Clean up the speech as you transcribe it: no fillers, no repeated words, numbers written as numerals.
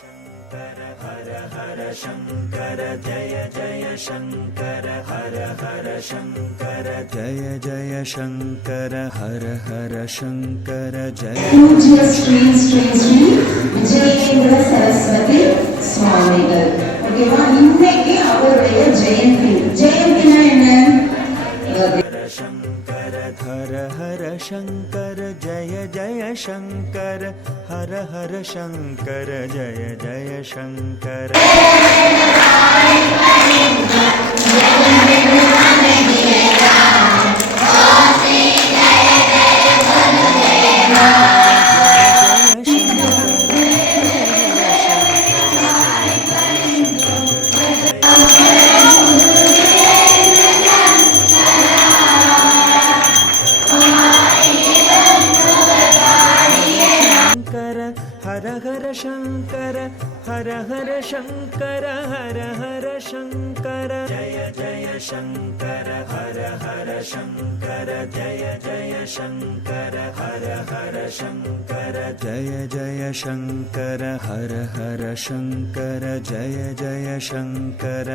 शङ्कर हर हर शङ्कर जय जय शङ्कर हर हर शङ्कर जय जय शङ्कर हर हर शङ्कर जय पूज्य श्री श्री श्री விஜயேந்திர சரஸ்வதி சுவாமிகள். ஓகேவா? இன்னைக்கு அவருடைய ஜெயந்தி. ஜெயந்தினா என்ன? शङ्कर हर हर शङ्कर जय जय शङ्कर हर हर शङ्कर जय जय शङ्कर हर हर शङ्कर हर हर शङ्कर हर हर शङ्कर जय जय शङ्कर हर हर शङ्कर जय जय शङ्कर हर हर शङ्कर जय जय शङ्कर हर हर शङ्कर जय जय शङ्कर